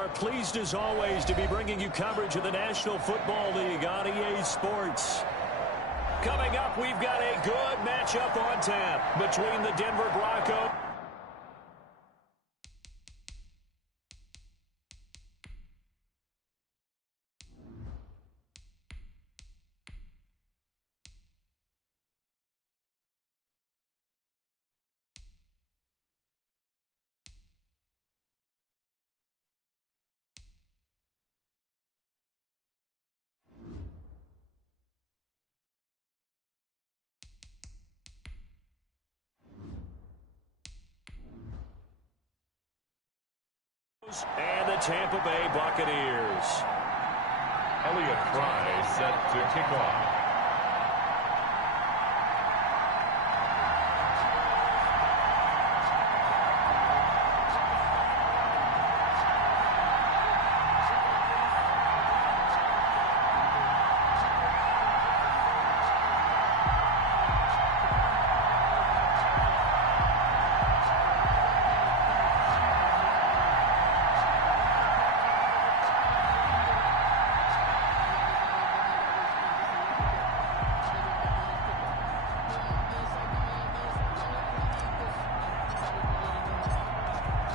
are pleased as always to be bringing you coverage of the National Football League on EA Sports. Coming up, we've got a good matchup on tap between the Denver Broncos. And the Tampa Bay Buccaneers. Elliott Fry set to kick off.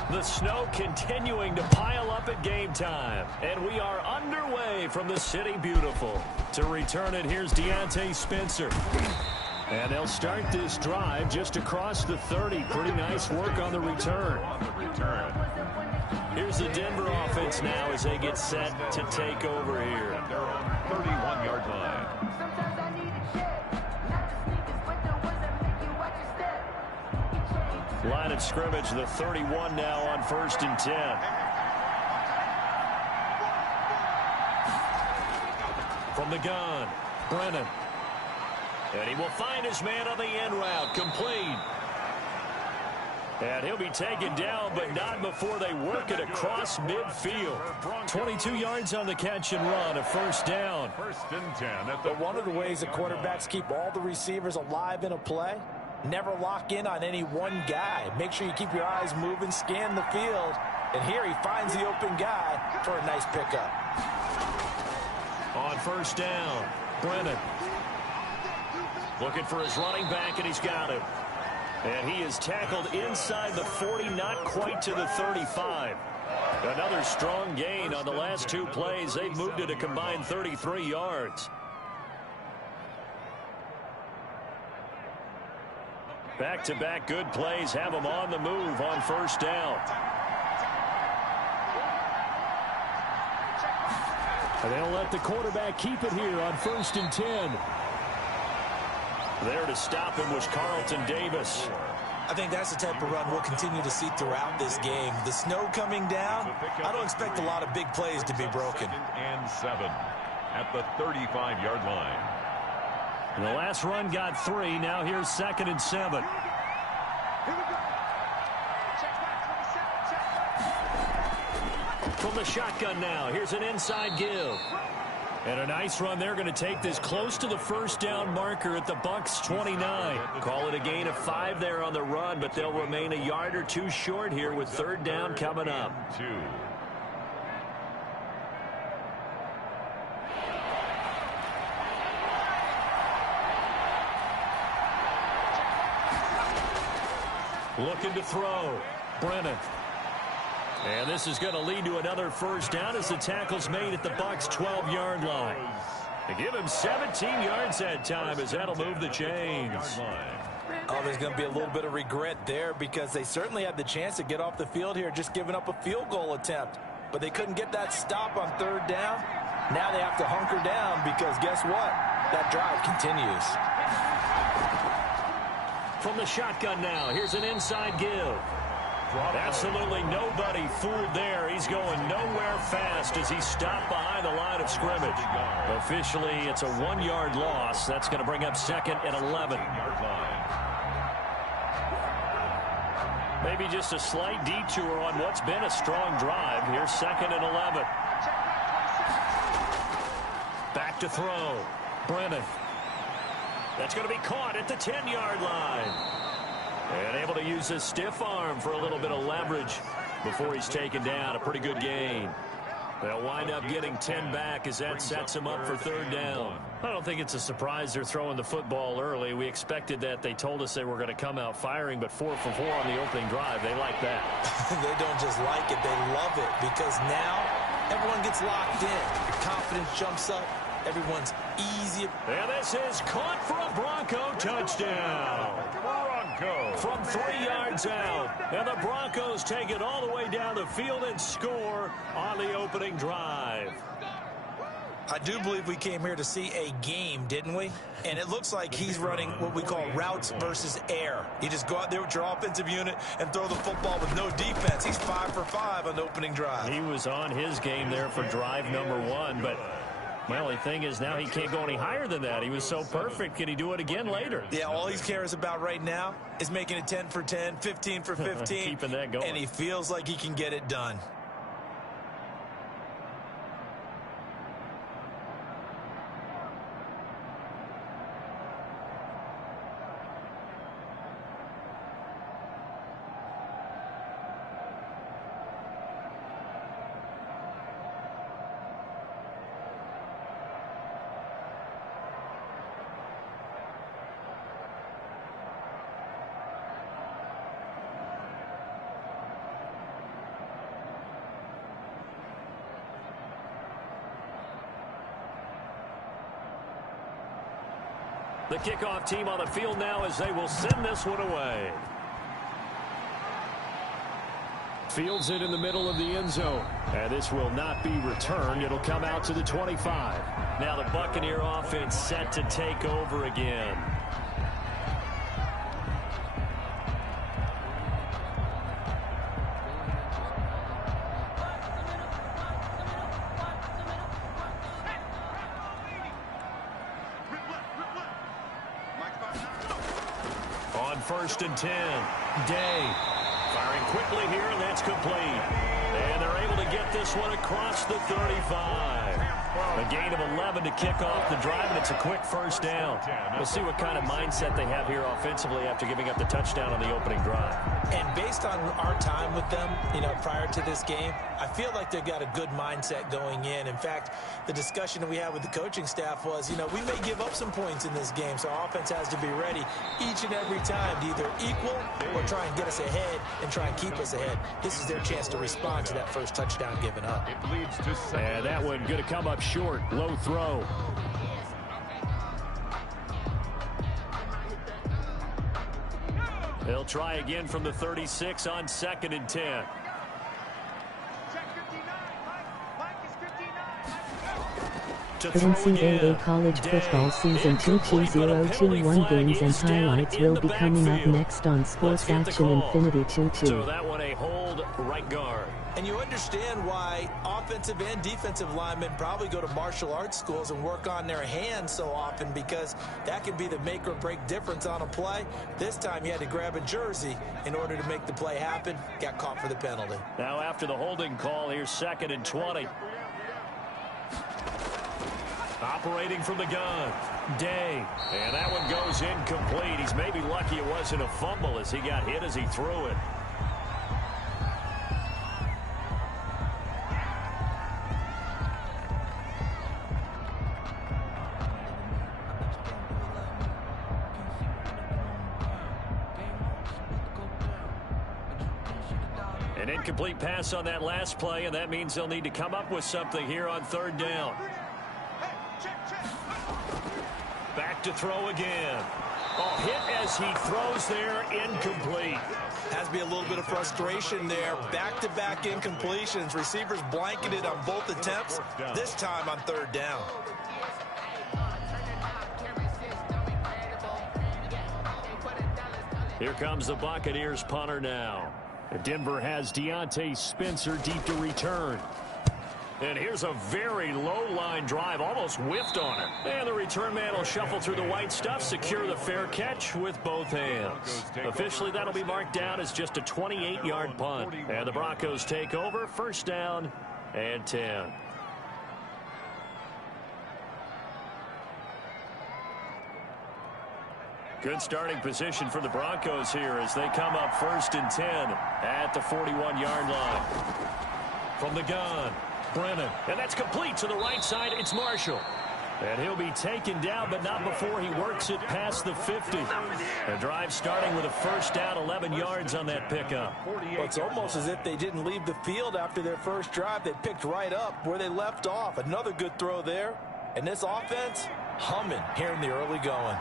The snow continuing to pile up at game time. And we are underway from the City Beautiful. To return it, here's Deontay Spencer. And they'll start this drive just across the 30. Pretty nice work on the return. Here's the Denver offense now as they get set to take over here. They're on 31-yard line. Line of scrimmage, the 31 now on 1st and 10. From the gun, Brennan. And he will find his man on the end route, complete. And he'll be taken down, but not before they work it across midfield. 22 yards on the catch and run, a first down. 1st and 10. But one of the ways the quarterbacks keep all the receivers alive in a play, never lock in on any one guy. Make sure you keep your eyes moving, scan the field. And here he finds the open guy for a nice pickup. On 1st down, Brennan. Looking for his running back, and he's got him. And he is tackled inside the 40, not quite to the 35. Another strong gain on the last two plays. They've moved it a combined 33 yards. Back-to-back good plays have them on the move on 1st down. And they'll let the quarterback keep it here on 1st and 10. There to stop him was Carlton Davis. I think that's the type of run we'll continue to see throughout this game. The snow coming down, I don't expect a lot of big plays to be broken. 2nd and 7 at the 35-yard line. And the last run got 3. Now here's 2nd and 7. From the shotgun now, here's an inside give. And a nice run. They're going to take this close to the 1st down marker at the Bucs 29. Call it a gain of 5 there on the run, but they'll remain a yard or two short here with 3rd down coming up. 2. Looking to throw. Brennan. And this is going to lead to another 1st down as the tackle's made at the Bucs 12-yard line. They give him 17 yards that time as that'll move the chains. Oh, there's going to be a little bit of regret there because they certainly had the chance to get off the field here, just giving up a field goal attempt. But they couldn't get that stop on 3rd down. Now they have to hunker down because guess what? That drive continues. From the shotgun now, here's an inside give. Absolutely nobody fooled there. He's going nowhere fast as he stopped behind the line of scrimmage. Officially, it's a 1-yard loss. That's going to bring up 2nd and 11. Maybe just a slight detour on what's been a strong drive. Here's 2nd and 11. Back to throw. Brennan. That's going to be caught at the 10-yard line. And able to use his stiff arm for a little bit of leverage. before he's taken down. A pretty good gain. They'll wind up getting 10 back as that sets him up for third down. I don't think it's a surprise they're throwing the football early. We expected that. They told us they were going to come out firing, but 4 for 4 on the opening drive. They like that. They don't just like it, they love it, because now everyone gets locked in. Your confidence jumps up. Everyone's easy. And this is caught for a Bronco touchdown. Bronco from 3 yards out. And the Broncos take it all the way down the field and score on the opening drive. I do believe we came here to see a game, didn't we? And it looks like he's running what we call routes versus air. You just go out there with your offensive unit and throw the football with no defense. He's 5 for 5 on the opening drive. He was on his game there for drive number 1, but my only thing is now he can't go any higher than that. He was so perfect. Can he do it again later? Yeah, all he cares about right now is making it 10 for 10, 15 for 15. Keeping that going. And he feels like he can get it done. The kickoff team on the field now as they will send this one away. Fields it in the middle of the end zone. And this will not be returned. It'll come out to the 25. Now the Buccaneer offense set to take over again. On 1st and 10, Day firing quickly here, and that's complete. And they're able to get this one across the 35. A gain of 11 to kick off the drive, and it's a quick first down. We'll see what kind of mindset they have here offensively after giving up the touchdown on the opening drive. And based on our time with them, prior to this game, I feel like they've got a good mindset going in. In fact, the discussion that we had with the coaching staff was, we may give up some points in this game, so our offense has to be ready each and every time to either equal or try and get us ahead and try and keep us ahead. This is their chance to respond to that first touchdown given up. And that one going to come up short. Low throw. They'll try again from the 36 on 2nd and 10. NCAA college football season 2021 games and highlights will be coming up next on Sports Action Infinity 22. So that one a hold right guard. And you understand why offensive and defensive linemen probably go to martial arts schools and work on their hands so often, because that can be the make or break difference on a play. This time you had to grab a jersey in order to make the play happen. Got caught for the penalty. Now after the holding call, here's 2nd and 20. Operating from the gun, Day. And that one goes incomplete. He's maybe lucky it wasn't a fumble as he got hit as he threw it. An incomplete pass on that last play, and that means they'll need to come up with something here on 3rd down. Back to throw again. Oh, hit as he throws there, incomplete. Has to be a little bit of frustration there. Back-to-back incompletions. Receivers blanketed on both attempts, this time on 3rd down. Here comes the Buccaneers punter now. Denver has Deontay Spencer deep to return. And here's a very low line drive, almost whiffed on it. And the return man will shuffle through the white stuff, secure the fair catch with both hands. Officially, that'll be marked down as just a 28-yard punt. And the Broncos take over, 1st down and 10. Good starting position for the Broncos here as they come up 1st and 10 at the 41-yard line. From the gun, Brennan. And that's complete to the right side. It's Marshall. And he'll be taken down, but not before he works it past the 50. The drive starting with a 1st down, 11 yards on that pickup. Well, it's almost as if they didn't leave the field after their first drive. They picked right up where they left off. Another good throw there. And this offense, humming here in the early going.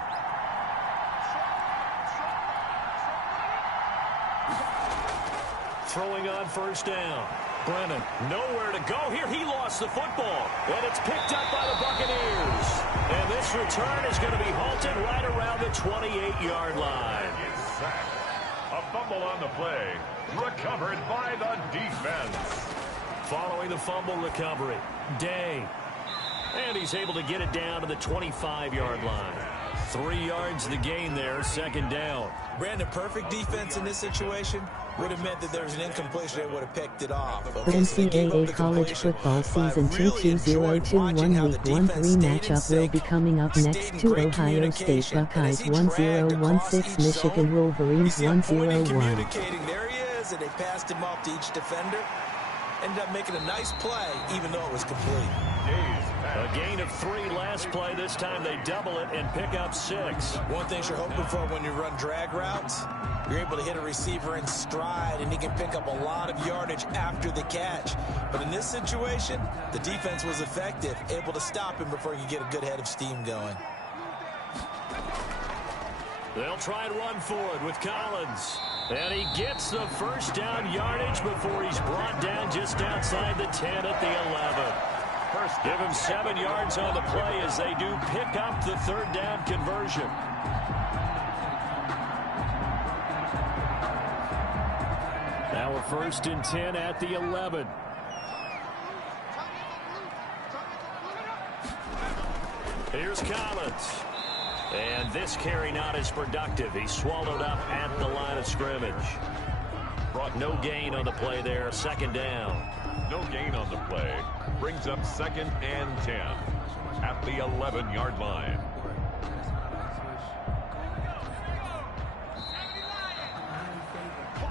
Throwing on 1st down. Brennan, nowhere to go here. He lost the football, and it's picked up by the Buccaneers. And this return is going to be halted right around the 28-yard line. A fumble on the play, recovered by the defense. Following the fumble recovery, Day. And he's able to get it down to the 25-yard line. 3 yards the gain there, 2nd down. Brandon, perfect defense in this situation would have meant that there was an incompletion. They would have picked it off. NCAA college football season 2021 week 1-3 matchup will be coming up next to Ohio State Buckeyes 1016 Michigan Wolverines 101. There he is, and they passed him off to each defender. Ended up making a nice play, even though it was complete. A gain of 3 last play. This time they double it and pick up 6. One thing you're hoping for when you run drag routes, you're able to hit a receiver in stride, and he can pick up a lot of yardage after the catch. But in this situation, the defense was effective, able to stop him before he could get a good head of steam going. They'll try and run for it with Collins. And he gets the 1st down yardage before he's brought down just outside the 10 at the 11. Give him 7 yards on the play as they do pick up the 3rd down conversion. Now a 1st and 10 at the 11. Here's Collins. And this carry not as productive. He's swallowed up at the line of scrimmage. Brought no gain on the play there. 2nd down. No gain on the play. Brings up 2nd and 10 at the 11-yard line.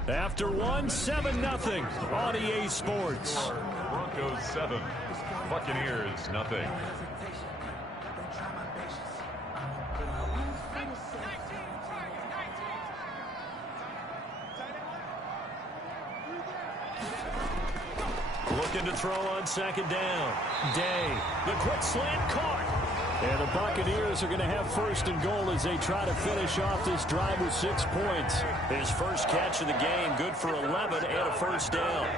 After 7-0 on EA Sports. Broncos 7, Buccaneers nothing. Looking to throw on 2nd down. Day. The quick slant caught. And the Buccaneers are going to have 1st and goal as they try to finish off this drive with 6 points. His first catch of the game, good for 11 and a 1st down.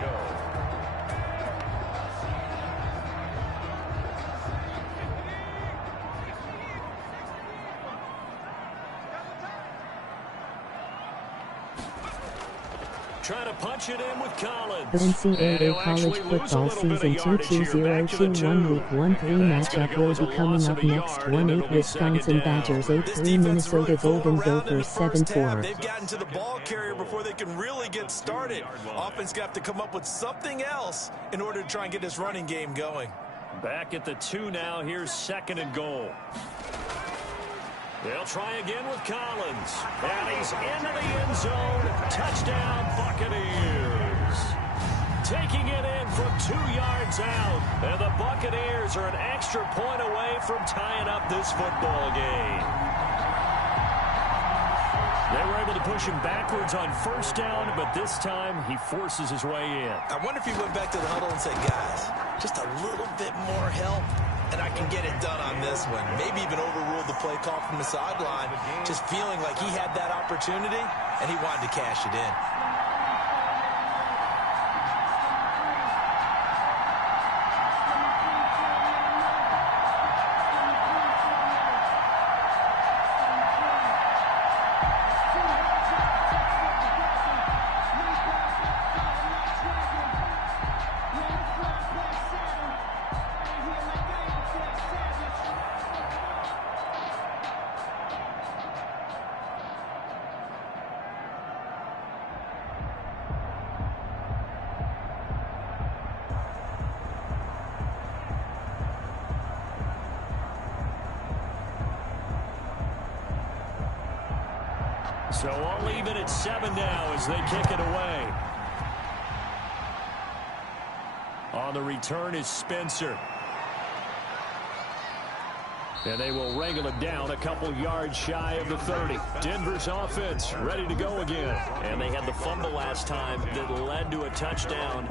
Trying to punch it in with Collins. The NCAA college football season 2021 week 1-3 matchup will be coming up next. 1-8 Wisconsin Badgers 8-3 Minnesota Golden Gophers 7-4. They've gotten to the ball carrier before they can really get started. Offense got to come up with something else in order to try and get this running game going. Back at the 2 now. Here's 2nd and goal. They'll try again with Collins. And he's into the end zone. Touchdown, Buccaneers. Taking it in from 2 yards out. And the Buccaneers are an extra point away from tying up this football game. They were able to push him backwards on 1st down, but this time he forces his way in. I wonder if he went back to the huddle and said, guys, just a little bit more help, and I can get it done on this one. Maybe even overruled the play call from the sideline, just feeling like he had that opportunity, and he wanted to cash it in. So all even at 7 now as they kick it away. On the return is Spencer. And they will wrangle it down a couple yards shy of the 30. Denver's offense ready to go again. And they had the fumble last time that led to a touchdown.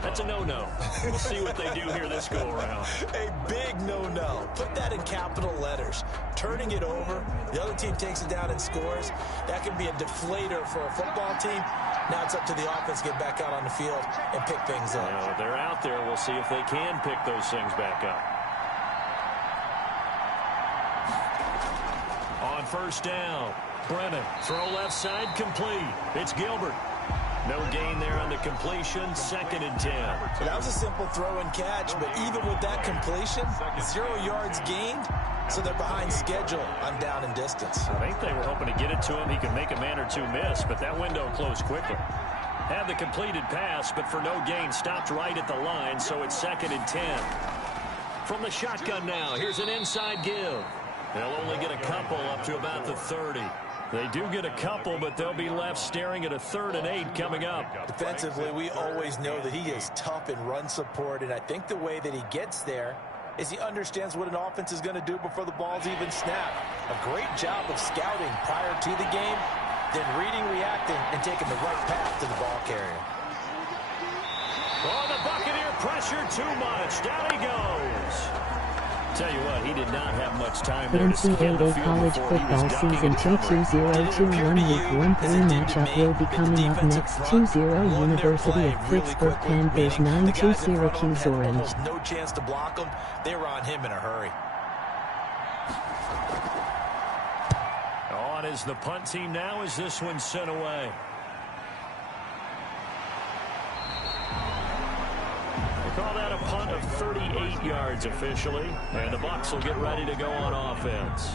That's a no-no. We'll see what they do here this go-around. A big no-no. Put that in capital letters. Turning it over, the other team takes it down and scores. That can be a deflator for a football team. Now it's up to the offense to get back out on the field and pick things up. Well, they're out there. We'll see if they can pick those things back up. On first down, Brennan, throw left side, complete. It's Gilbert. No gain there on the completion, 2nd and 10. So that was a simple throw and catch, but even with that completion, 0 yards gained, so they're behind schedule on down and distance. I think they were hoping to get it to him. He could make a man or two miss, but that window closed quickly. Had the completed pass, but for no gain, stopped right at the line, so it's 2nd and 10. From the shotgun now, here's an inside give. They'll only get a couple up to about the 30. They do get a couple, but they'll be left staring at a 3rd and 8 coming up. Defensively, we always know that he is tough in run support, and I think the way that he gets there is he understands what an offense is going to do before the ball's even snapped. A great job of scouting prior to the game, then reading, reacting, and taking the right path to the ball carrier. Oh, the Buccaneer pressure too much. Down he goes. Tell you what, he did not have much time there to scan the NCAA field college before he football was ducking season and covering. 2-2-0-2-1 week 1-3 matchup will be coming up next. 2-0 University of Pittsburgh Panthers 9-2 Syracuse Orange. No chance to block him. They were on him in a hurry. On is the punt team now as this one's sent away. Call that a punt of 38 yards officially, and the Bucs will get ready to go on offense.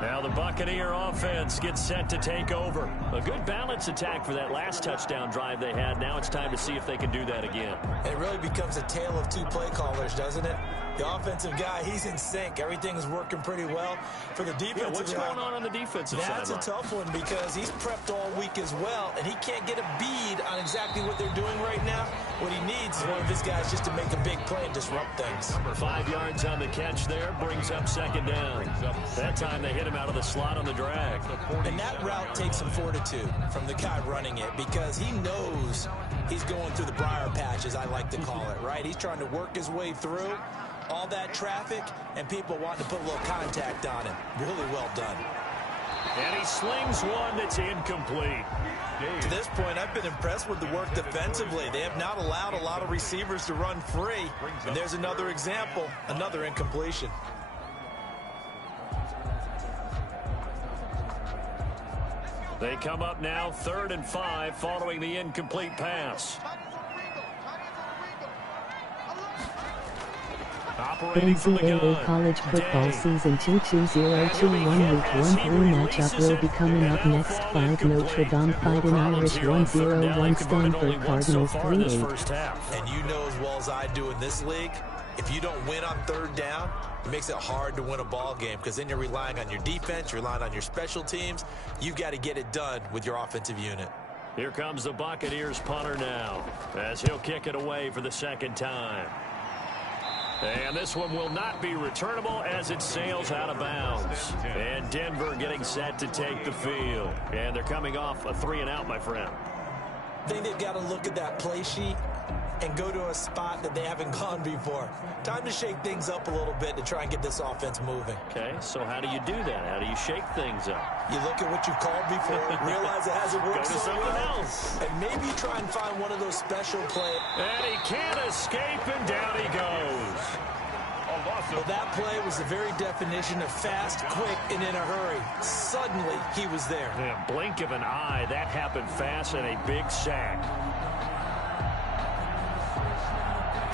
Now the Buccaneer offense gets set to take over. A good balance attack for that last touchdown drive they had. Now it's time to see if they can do that again. It really becomes a tale of two play callers, doesn't it? The offensive guy, he's in sync. Everything is working pretty well. For the defensive what's guy, going on the defensive side? That's a tough one because he's prepped all week as well, and he can't get a bead on exactly what they're doing right now. What he needs is one of his guys just to make a big play and disrupt things. 5 yards on the catch there, brings up 2nd down. That time they hit him out of the slot on the drag. And that route takes some fortitude from the guy running it because he knows he's going through the briar patch, as I like to call it, right? He's trying to work his way through all that traffic and people wanting to put a little contact on him. Really well done. And he slings one that's incomplete. To this point, I've been impressed with the work defensively. They have not allowed a lot of receivers to run free. And there's another example, another incompletion. They come up now 3rd and 5 following the incomplete pass. NCAA college football season 2-2-0-2-1 week 1-3 matchup will be coming up next. 5 Notre Dame Fighting Irish 1-0-1 Stanford Cardinals 3-8. And you know as well as I do in this league, if you don't win on 3rd down, it makes it hard to win a ball game because then you're relying on your defense, you're relying on your special teams. You've got to get it done with your offensive unit. Here comes the Buccaneers punter now as he'll kick it away for the 2nd time. And this one will not be returnable as it sails out of bounds. And Denver getting set to take the field. And they're coming off a 3-and-out, my friend. I think they've got to look at that play sheet and go to a spot that they haven't gone before. Time to shake things up a little bit to try and get this offense moving. Okay, so how do you do that? How do you shake things up? You look at what you've called before, realize it hasn't worked Go to so something well, else. and maybe try and find one of those special plays. And he can't escape, and down he goes. Well, that play was the very definition of fast, quick, and in a hurry. Suddenly, he was there. Yeah, blink of an eye, that happened fast, and a big sack.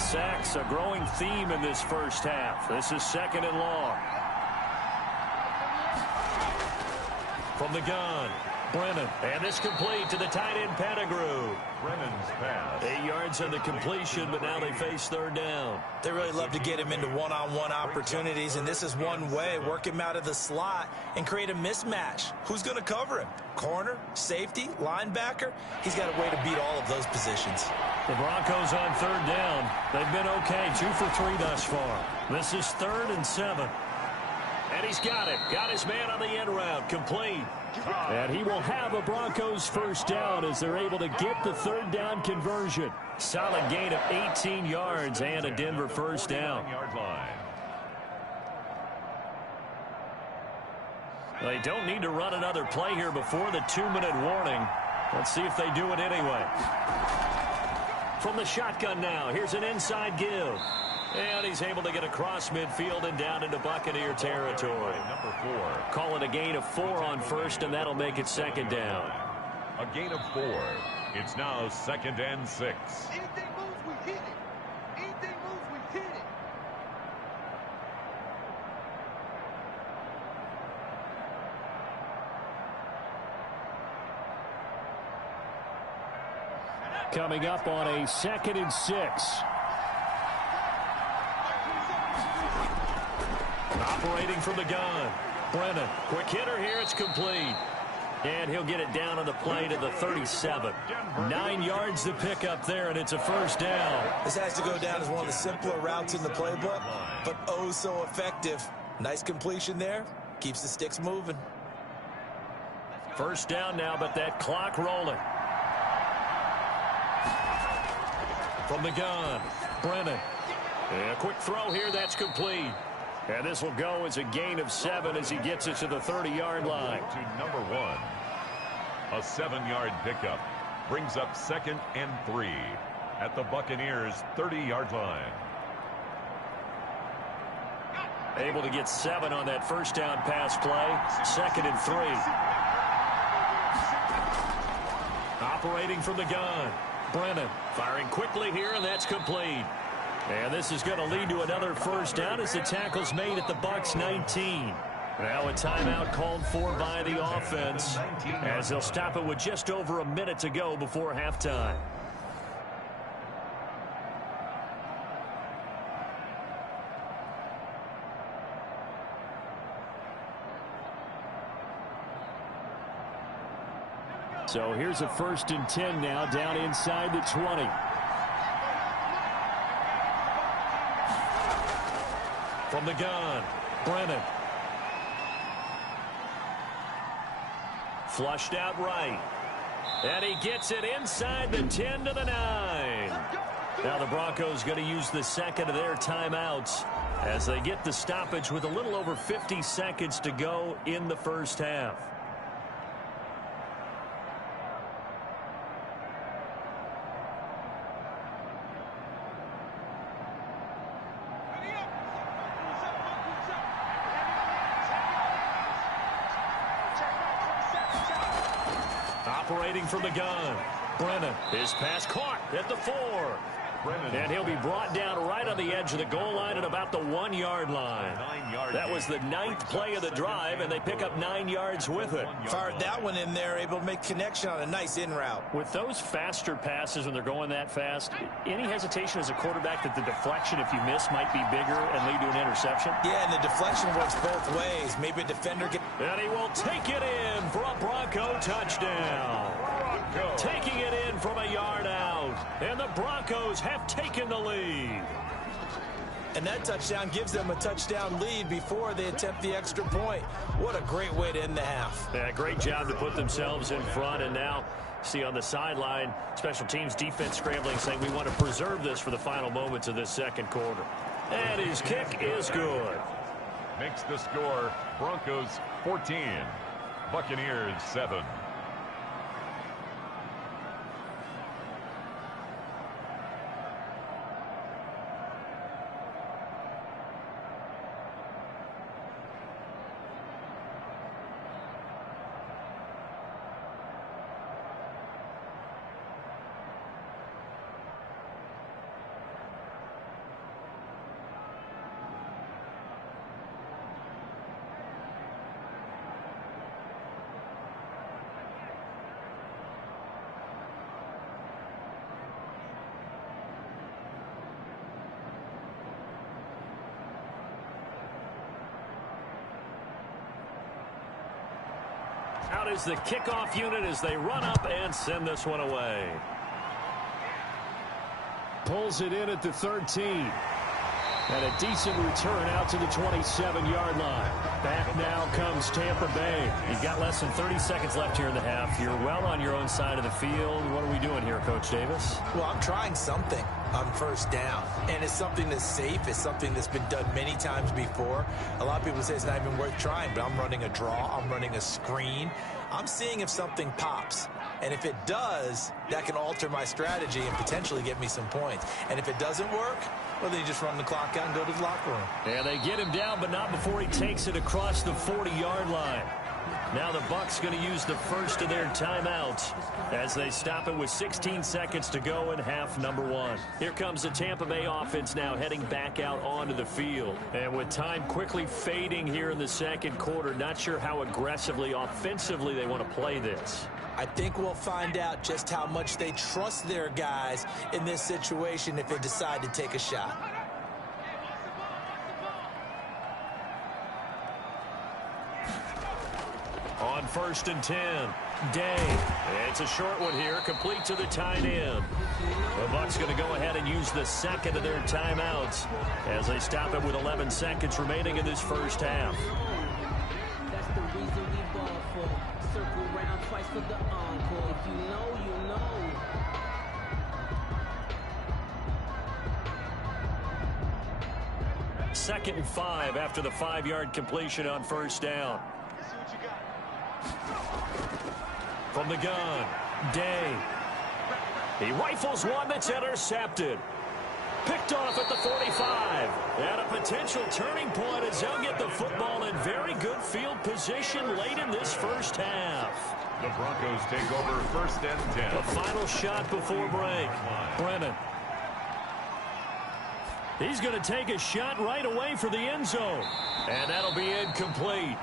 Sacks, a growing theme in this first half. This is 2nd and long. From the gun, Brennan. And this complete to the tight end Pettigrew. Brennan's pass. 8 yards on the completion, but now they face third down. They really love to get him into one-on-one opportunities, and this is one way. Work him out of the slot and create a mismatch. Who's going to cover him? Corner, safety, linebacker? He's got a way to beat all of those positions. The Broncos on third down. They've been okay, 2 for 3 thus far. This is 3rd and 7. And he's got it. Got his man on the end route. Complete. And he will have a Broncos first down as they're able to get the third down conversion. Solid gain of 18 yards and a Denver first down. They don't need to run another play here before the 2-minute warning. Let's see if they do it anyway. From the shotgun now, here's an inside give. And he's able to get across midfield and down into Buccaneer territory. Number 4. Call it a gain of 4 on first, and that'll make it second down. A gain of 4. It's now 2nd and 6. Anything moves, we hit it. Anything moves, we hit it. Coming up on a 2nd and 6. Operating from the gun. Brennan, quick hitter here. It's complete. And he'll get it down on the play to the 37. 9 yards to pick up there, and it's a first down. This has to go down as one of the simpler routes in the playbook, but oh so effective. Nice completion there. Keeps the sticks moving. First down now, but that clock rolling. From the gun, Brennan. And a quick throw here. That's complete. And this will go as a gain of 7 as he gets it to the 30-yard line. To number 1. A 7-yard pickup brings up 2nd and 3 at the Buccaneers' 30-yard line. Able to get 7 on that first down pass play. 2nd and 3. Operating from the gun. Brennan firing quickly here, and that's complete. And this is going to lead to another first down as the tackle's made at the Bucs 19. Now a timeout called for by the offense as they'll stop it with just over a minute to go before halftime. So here's a 1st and 10 now down inside the 20. From the gun, Brennan. Flushed out right. And he gets it inside the 10 to the 9. Now the Broncos going to use the second of their timeouts as they get the stoppage with a little over 50 seconds to go in the first half. Operating from the gun, Brennan. His pass caught at the 4. And he'll be brought down right on the edge of the goal line at about the 1-yard line. That was the 9th play of the drive, and they pick up 9 yards with it. Fired that one in there, able to make connection on a nice in route. With those faster passes when they're going that fast, any hesitation as a quarterback that the deflection, if you miss, might be bigger and lead to an interception? Yeah, and the deflection works both ways. Maybe a defender can... And he will take it in for a Bronco touchdown. Taking it in from a yard out. And the Broncos have taken the lead. And that touchdown gives them a touchdown lead before they attempt the extra point. What a great way to end the half. Yeah, great job to put themselves in front. And now, see on the sideline, special teams defense scrambling, saying we want to preserve this for the final moments of this second quarter. And his kick is good. Makes the score Broncos 14, Buccaneers 7. Out is the kickoff unit as they run up and send this one away. Pulls it in at the 13. And a decent return out to the 27-yard line. Back now comes Tampa Bay. You've got less than 30 seconds left here in the half. You're well on your own side of the field. What are we doing here, Coach Davis? Well, I'm trying something on first down. And it's something that's safe. It's something that's been done many times before. A lot of people say it's not even worth trying, but I'm running a draw. I'm running a screen. I'm seeing if something pops. And if it does, that can alter my strategy and potentially get me some points. And if it doesn't work, well, then you just run the clock out and go to the locker room. And they get him down, but not before he takes it across the 40-yard line. Now the Bucs going to use the first of their timeouts as they stop it with 16 seconds to go in half number 1. Here comes the Tampa Bay offense now heading back out onto the field. And with time quickly fading here in the second quarter, not sure how aggressively, offensively they want to play this. I think we'll find out just how much they trust their guys in this situation if they decide to take a shot. On 1st and 10, Day. It's a short one here, complete to the tight end. The Bucs going to go ahead and use the second of their timeouts as they stop it with 11 seconds remaining in this first half. That's the reason we ball for. Circle round twice for the encore. If you know, you know. Second and 5 after the 5-yard completion on first down. From the gun, Day. He rifles one that's intercepted. Picked off at the 45. And a potential turning point as they'll get the football in very good field position late in this first half. The Broncos take over 1st and 10. The final shot before break. Brennan. He's going to take a shot right away for the end zone. And that'll be incomplete.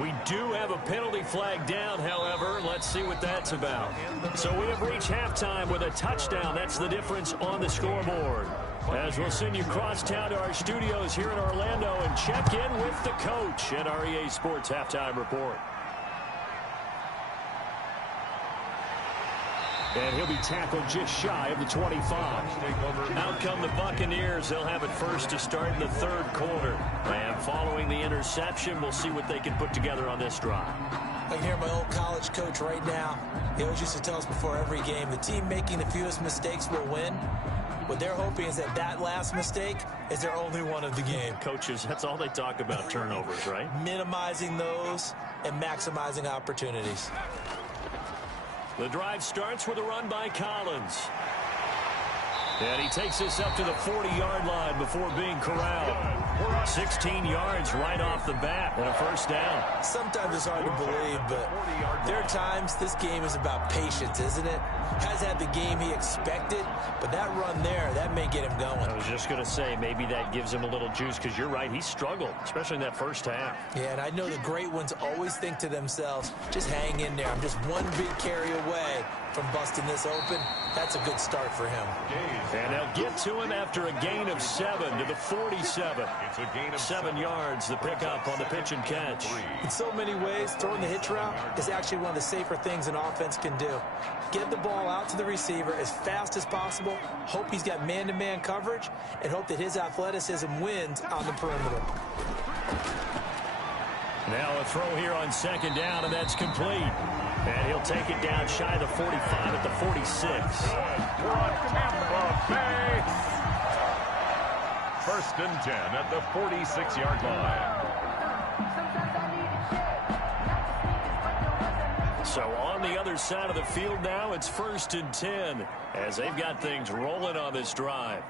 We do have a penalty flag down, however. Let's see what that's about. So we have reached halftime with a touchdown. That's the difference on the scoreboard. As we'll send you crosstown to our studios here in Orlando and check in with the coach at our EA Sports Halftime Report. And he'll be tackled just shy of the 25. Out come the Buccaneers. They'll have it first to start in the third quarter. And following the interception, we'll see what they can put together on this drive. I can hear my old college coach right now. He always used to tell us before every game, the team making the fewest mistakes will win. What they're hoping is that last mistake is their only one of the game. Coaches, that's all they talk about, turnovers, right? Minimizing those and maximizing opportunities. The drive starts with a run by Collins. And he takes this up to the 40-yard line before being corralled. 16 yards right off the bat and a first down. Sometimes it's hard to believe, but there are times this game is about patience, isn't it? Has had the game he expected, but that run there, that may get him going. I was just going to say, maybe that gives him a little juice because you're right, he struggled, especially in that first half. Yeah, and I know the great ones always think to themselves, just hang in there. I'm just one big carry away from busting this open. That's a good start for him. And they'll get to him after a gain of 7 to the 47. It's a gain of 7 yards, the pickup on the pitch and catch. In so many ways, throwing the hitch route is actually one of the safer things an offense can do. Get the ball out to the receiver as fast as possible, hope he's got man-to-man coverage, and hope that his athleticism wins on the perimeter. Now a throw here on second down, and that's complete. And he'll take it down shy of the 45 at the 46. Tampa Bay. 1st and 10 at the 46-yard line. So on the other side of the field now, it's 1st and 10 as they've got things rolling on this drive.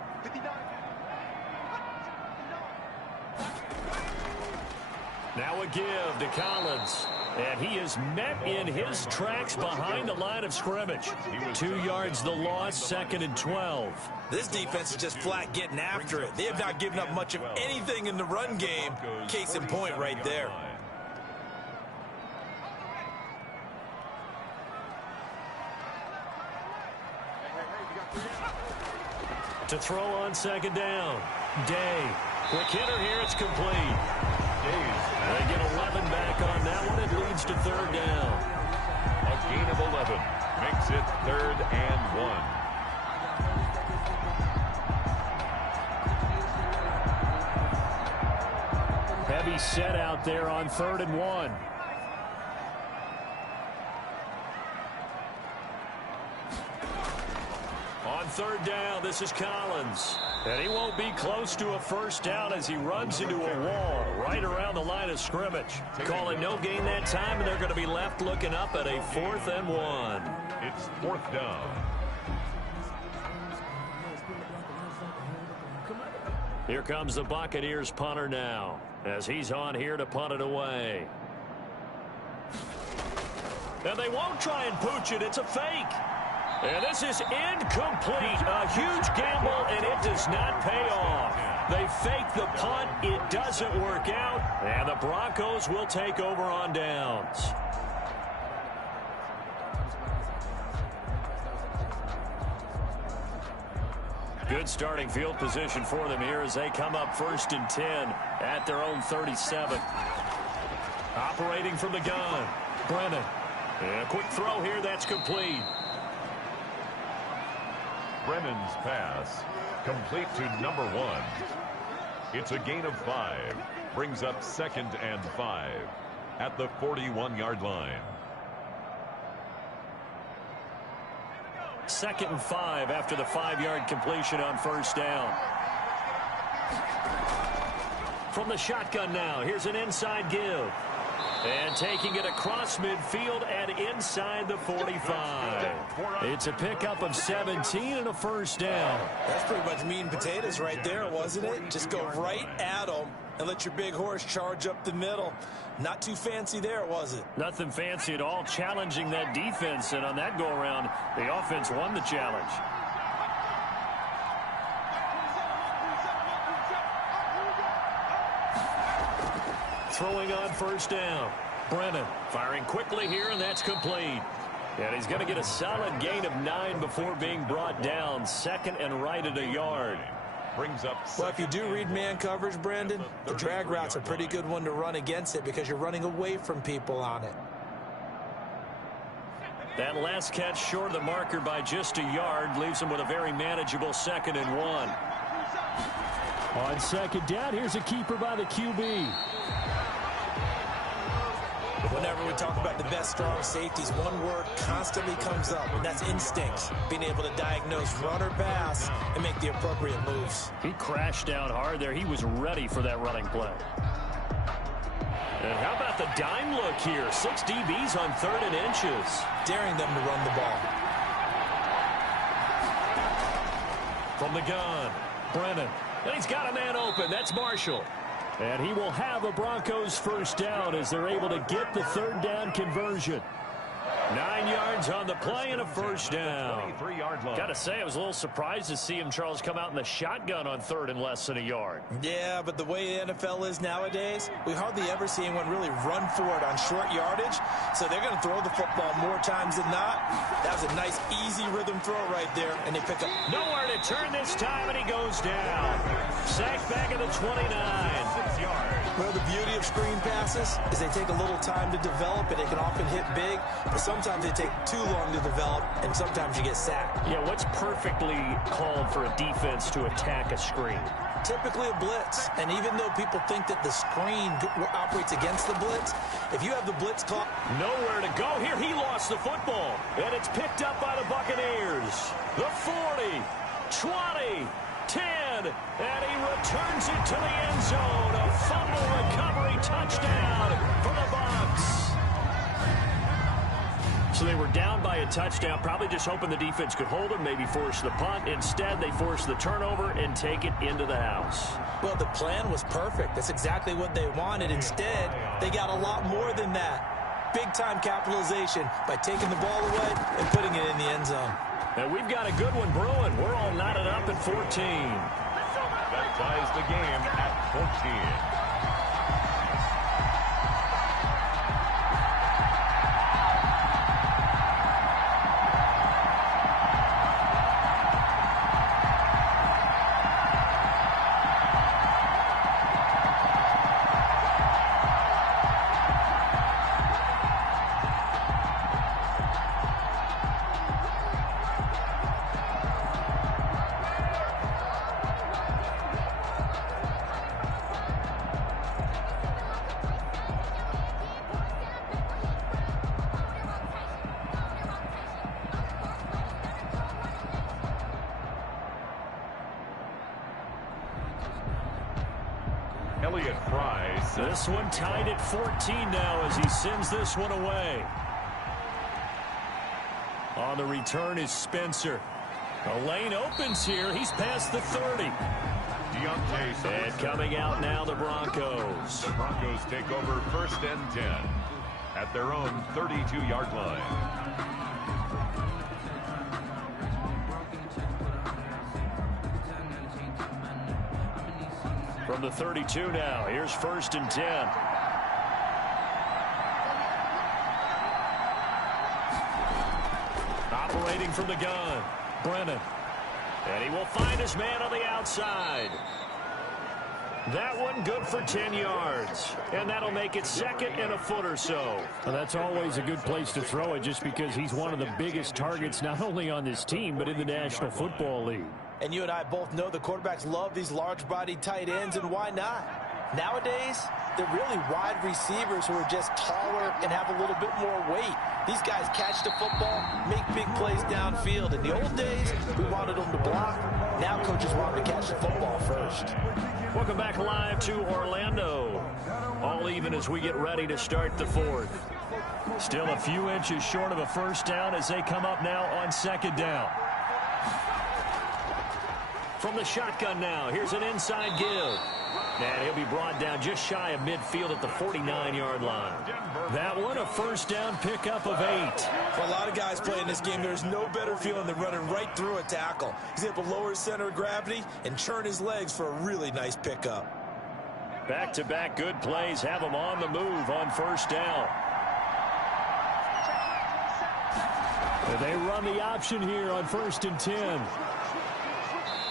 Now a give to Collins. And he is met in his tracks behind the line of scrimmage. 2 yards the loss, 2nd and 12. This defense is just flat getting after it. They have not given up much of anything in the run game. Case in point right there. To throw on second down. Day. Quick hitter here, it's complete. They get 11 back on that one. It leads to 3rd down. there on 3rd and 1. On 3rd down, this is Collins. And he won't be close to a first down as he runs into a wall right around the line of scrimmage. Calling no gain that time, and they're going to be left looking up at a 4th and 1. It's 4th down. Here comes the Buccaneers punter now as he's on here to punt it away. And they won't try and pooch it. It's a fake. And this is incomplete. A huge gamble, and it does not pay off. They fake the punt. It doesn't work out. And the Broncos will take over on downs. Good starting field position for them here as they come up 1st and 10 at their own 37. Operating from the gun, Brennan. And a quick throw here, that's complete. Brennan's pass, complete to number 1. It's a gain of 5. Brings up 2nd and 5 at the 41-yard line. 2nd and 5 after the 5-yard completion on 1st down. From the shotgun now, here's an inside give. And taking it across midfield and inside the 45. It's a pickup of 17 and a first down. That's pretty much meat and potatoes right there, wasn't it? Just go right at them and let your big horse charge up the middle. Not too fancy there, was it? Nothing fancy at all, challenging that defense. And on that go-around, the offense won the challenge. Throwing on 1st down. Brennan firing quickly here, and that's complete. And he's going to get a solid gain of 9 before being brought down. 2nd and right at a yard. Brings up. Well, if you do read man coverage, Brandon, the drag route's a pretty good one to run against it because you're running away from people on it. That last catch short of the marker by just a yard leaves him with a very manageable 2nd and 1. On 2nd down, here's a keeper by the QB. Whenever we talk about the best strong safeties, one word constantly comes up, and that's instincts. Being able to diagnose run or pass and make the appropriate moves. He crashed down hard there. He was ready for that running play. And how about the dime look here? 6 DBs on 3rd and inches. Daring them to run the ball. From the gun, Brennan. And he's got a man open. That's Marshall. And he will have a Broncos first down as they're able to get the 3rd down conversion. 9 yards on the play and a first down. Got to say, I was a little surprised to see him, Charles, come out in the shotgun on 3rd and less than a yard. Yeah, but the way the NFL is nowadays, we hardly ever see anyone really run for it on short yardage. So they're going to throw the football more times than not. That was a nice, easy rhythm throw right there, and they pick up. Nowhere to turn this time, and he goes down. Sacked back at the 29. 6 yards. Well, the beauty of screen passes is they take a little time to develop, and they can often hit big, but sometimes they take too long to develop, and sometimes you get sacked. Yeah, what's perfectly called for a defense to attack a screen? Typically a blitz, and even though people think that the screen operates against the blitz, if you have the blitz caught. Nowhere to go here. He lost the football, and it's picked up by the Buccaneers. The 40, 20, 10, and he returns it to the end zone. A fumble recovery touchdown for the Bucs. So they were down by a touchdown, probably just hoping the defense could hold them, maybe force the punt. Instead, they force the turnover and take it into the house. Well, the plan was perfect. That's exactly what they wanted. Instead, they got a lot more than that. Big-time capitalization by taking the ball away and putting it in the end zone. And we've got a good one brewing. We're all knotted up at 14. That ties the game at 14. Elliott Fry. This one tied at 14 now as he sends this one away. On the return is Spencer. The lane opens here. He's past the 30. And coming out now, the Broncos. The Broncos take over 1st and 10 at their own 32-yard line. From the 32 now, here's 1st and 10. Operating from the gun, Brennan. And he will find his man on the outside. That one good for 10 yards. And that'll make it 2nd and a foot or so. Well, that's always a good place to throw it just because he's one of the biggest targets not only on this team but in the National Football League. And you and I both know the quarterbacks love these large-bodied tight ends, and why not? Nowadays, they're really wide receivers who are just taller and have a little bit more weight. These guys catch the football, make big plays downfield. In the old days, we wanted them to block. Now coaches want them to catch the football first. Welcome back live to Orlando. All even as we get ready to start the 4th. Still a few inches short of a first down as they come up now on 2nd down. From the shotgun now, here's an inside give. And he'll be brought down just shy of midfield at the 49-yard line. That one, a 1st down pickup of 8. For a lot of guys playing this game, there's no better feeling than running right through a tackle. He's able to lower his center of gravity and churn his legs for a really nice pickup. Back-to-back good plays have him on the move on 1st down. And they run the option here on 1st and 10.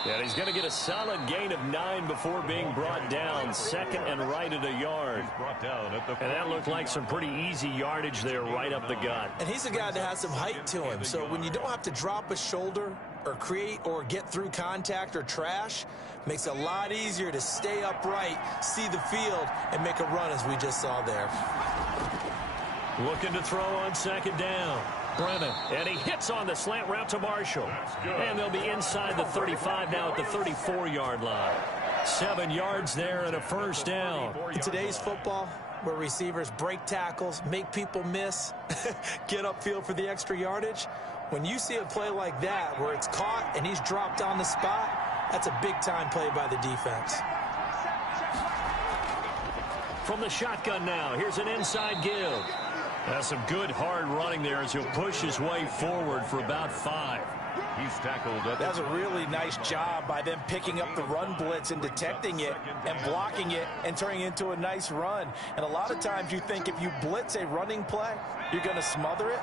And he's going to get a solid gain of 9 before being brought down. 2nd and right at a yard. And that looked like some pretty easy yardage there right up the gut. And he's a guy that has some height to him. So when you don't have to drop a shoulder or create or get through contact or trash, makes it a lot easier to stay upright, see the field, and make a run as we just saw there. Looking to throw on 2nd down. Brennan, and he hits on the slant route to Marshall. And they'll be inside the 35 now at the 34-yard line. 7 yards there and a 1st down. In today's football, where receivers break tackles, make people miss, get upfield for the extra yardage, when you see a play like that where it's caught and he's dropped on the spot, that's a big-time play by the defense. From the shotgun now, here's an inside give. That's some good hard running there as he'll push his way forward for about 5. He's tackled up. That's a really nice job by them picking up the run blitz and detecting it and blocking it and turning it into a nice run. And a lot of times you think if you blitz a running play, you're going to smother it.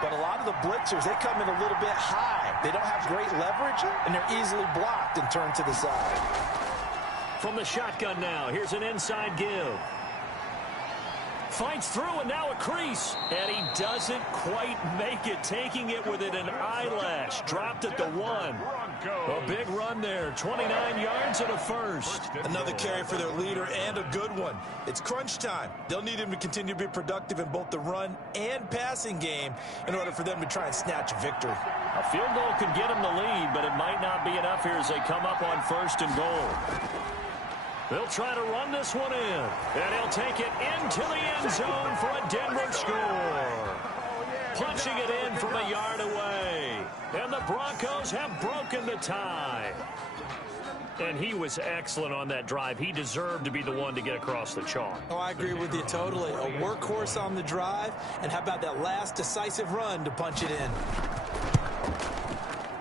But a lot of the blitzers, they come in a little bit high. They don't have great leverage, and they're easily blocked and turned to the side. From the shotgun now, here's an inside give. Fights through, and now a crease. And he doesn't quite make it, taking it within an eyelash. Dropped at the 1. A big run there, 29 yards and a 1st. Another carry for their leader and a good one. It's crunch time. They'll need him to continue to be productive in both the run and passing game in order for them to try and snatch a victory. A field goal could get him the lead, but it might not be enough here as they come up on 1st and goal. They'll try to run this one in, and he'll take it into the end zone for a Denver score. Punching it in from a yard away, and the Broncos have broken the tie. And he was excellent on that drive. He deserved to be the one to get across the chalk. Oh, I agree with you totally. A workhorse on the drive, and how about that last decisive run to punch it in?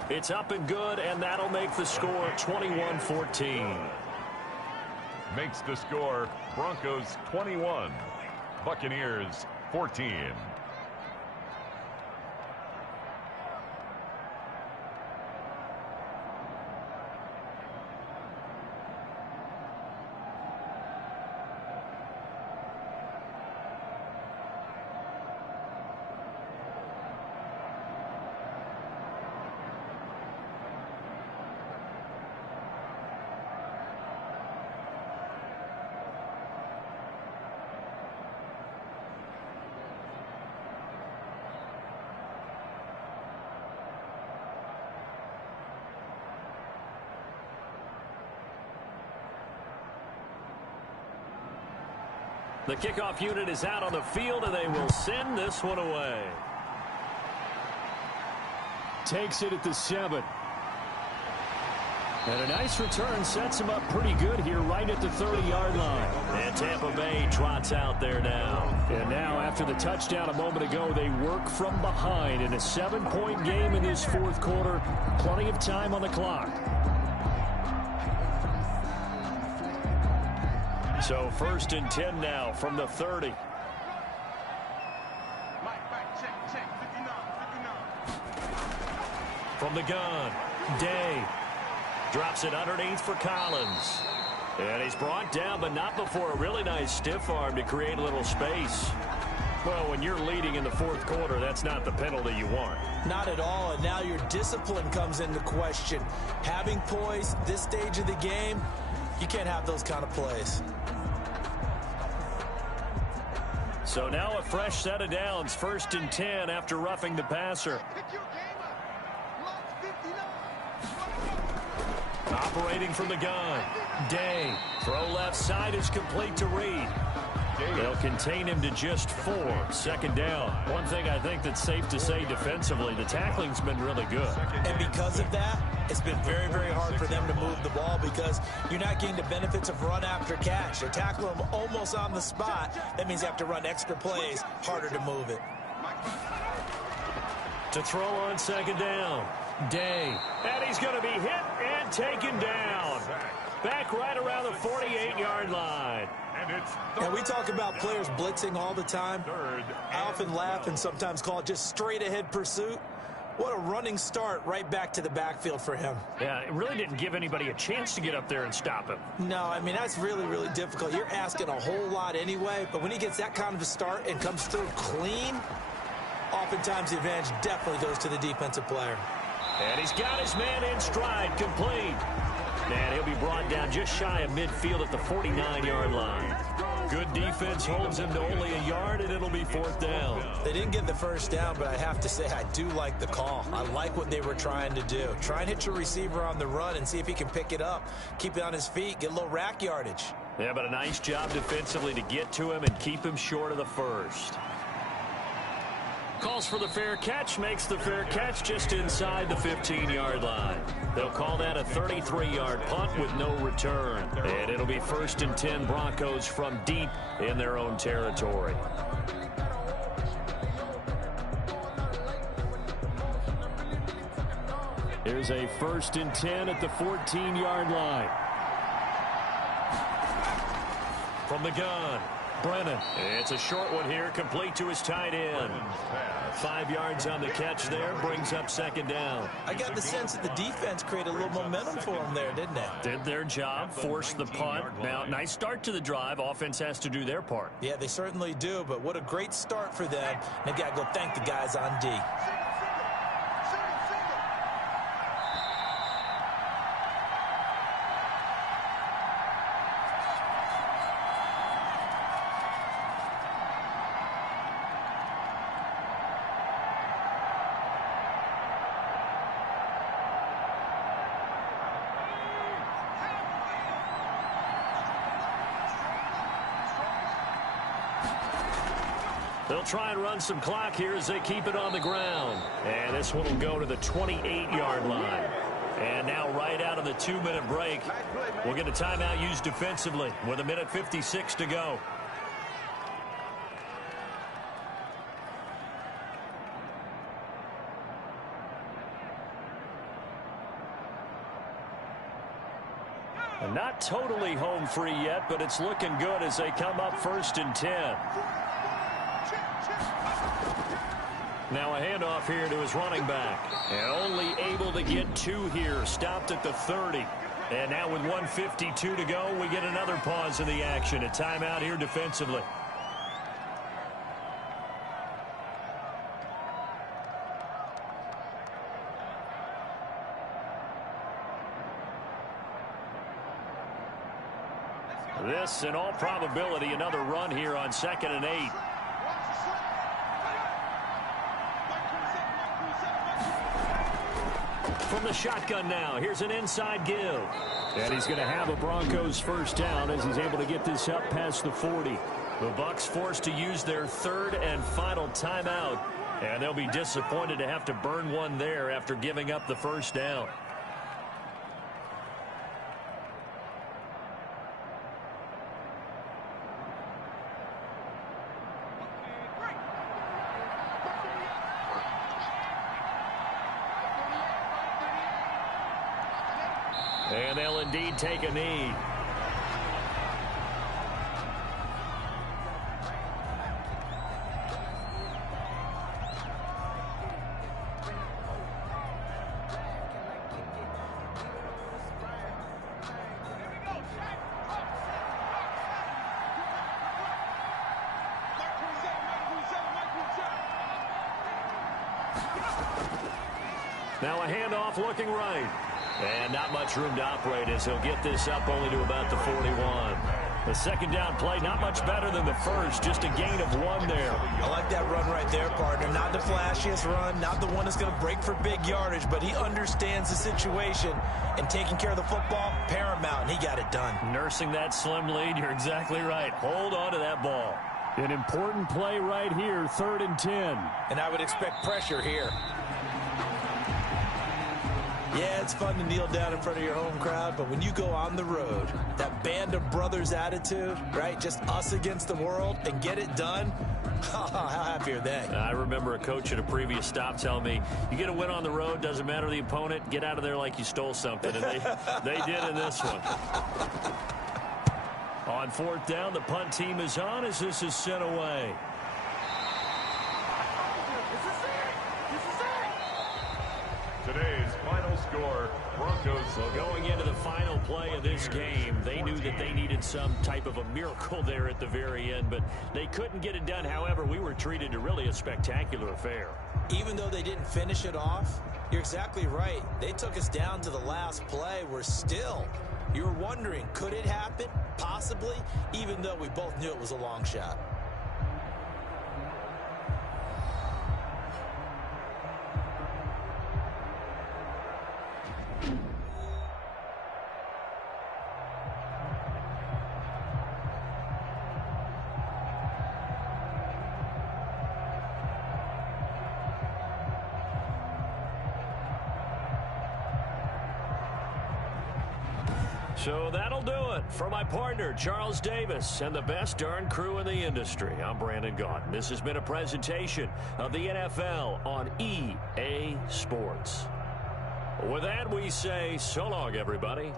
It's up and good, and that'll make the score 21-14. Makes the score Broncos 21, Buccaneers 14. The kickoff unit is out on the field, and they will send this one away. Takes it at the 7. And a nice return sets him up pretty good here right at the 30-yard line. And Tampa Bay trots out there now. And now after the touchdown a moment ago, they work from behind in a 7-point game in this fourth quarter. Plenty of time on the clock. So 1st and 10 now from the 30. From the gun, Day. Drops it underneath for Collins. And he's brought down, but not before a really nice stiff arm to create a little space. Well, when you're leading in the fourth quarter, that's not the penalty you want. Not at all, and now your discipline comes into question. Having poise this stage of the game, you can't have those kind of plays. So now a fresh set of downs, 1st and 10 after roughing the passer. Operating from the gun, Day. Throw left side is complete to Reed. They'll contain him to just 4. 2nd down. One thing I think that's safe to say defensively, the tackling's been really good. And because of that, it's been very, very hard for them to move the ball because you're not getting the benefits of run after catch. They're tackling them almost on the spot. That means you have to run extra plays, harder to move it. To throw on 2nd down, Day. And he's going to be hit and taken down. Back right around the 48-yard line. And we talk about players blitzing all the time. I often laugh and sometimes call it just straight-ahead pursuit. What a running start right back to the backfield for him. Yeah, it really didn't give anybody a chance to get up there and stop him. No, I mean, that's really, really difficult. You're asking a whole lot anyway, but when he gets that kind of a start and comes through clean, oftentimes the advantage definitely goes to the defensive player. And he's got his man in stride, complete. And he'll be brought down just shy of midfield at the 49-yard line. Good defense holds him to only a yard, and it'll be 4th down. They didn't get the first down, but I have to say I do like the call. I like what they were trying to do. Try and hit your receiver on the run and see if he can pick it up. Keep it on his feet, get a little rack yardage. Yeah, but a nice job defensively to get to him and keep him short of the first. Calls for the fair catch, makes the fair catch just inside the 15-yard line. They'll call that a 33-yard punt with no return. And it'll be 1st and 10 Broncos from deep in their own territory. Here's a 1st and 10 at the 14-yard line. From the gun, Brennan. It's a short one here, complete to his tight end. 5 yards on the catch there, brings up 2nd down. I got the sense that the defense created a little momentum for them there, didn't they? Did their job, forced the punt. Now, nice start to the drive. Offense has to do their part. Yeah, they certainly do, but what a great start for them. They've got to go thank the guys on D. They'll try and run some clock here as they keep it on the ground. And this one will go to the 28-yard line. And now right out of the 2-minute break, we'll get a timeout used defensively with 1:56 to go. And not totally home free yet, but it's looking good as they come up 1st and 10. Now a handoff here to his running back. And only able to get 2 here. Stopped at the 30. And now with 1:52 to go, we get another pause in the action. A timeout here defensively. This, in all probability, another run here on 2nd and 8. From the shotgun now, here's an inside give. And he's going to have a Broncos 1st down as he's able to get this up past the 40. The Bucs forced to use their third and final timeout, and they'll be disappointed to have to burn one there after giving up the first down. And they'll indeed take a knee. Now a handoff looking right. And not much room to operate as he'll get this up only to about the 41. The second down play, not much better than the first, just a gain of 1 there. I like that run right there, partner. Not the flashiest run, not the one that's going to break for big yardage, but he understands the situation, and taking care of the football, paramount, and he got it done. Nursing that slim lead, you're exactly right. Hold on to that ball. An important play right here, 3rd and 10. And I would expect pressure here. Yeah, it's fun to kneel down in front of your home crowd, but when you go on the road, that band of brothers attitude, right, just us against the world, and get it done, how happy are they? I remember a coach at a previous stop telling me, you get a win on the road, doesn't matter the opponent, get out of there like you stole something, and they did in this one. On 4th down, the punt team is on as this is sent away. Today's final score, Broncos. So going into the final play of this game, they knew that they needed some type of a miracle there at the very end, but they couldn't get it done. However, we were treated to really a spectacular affair. Even though they didn't finish it off, you're exactly right. They took us down to the last play. We're still, you were wondering, could it happen? Possibly, even though we both knew it was a long shot. So that'll do it for my partner, Charles Davis, and the best darn crew in the industry. I'm Brandon Gaudin. This has been a presentation of the NFL on EA Sports. With that, we say so long, everybody.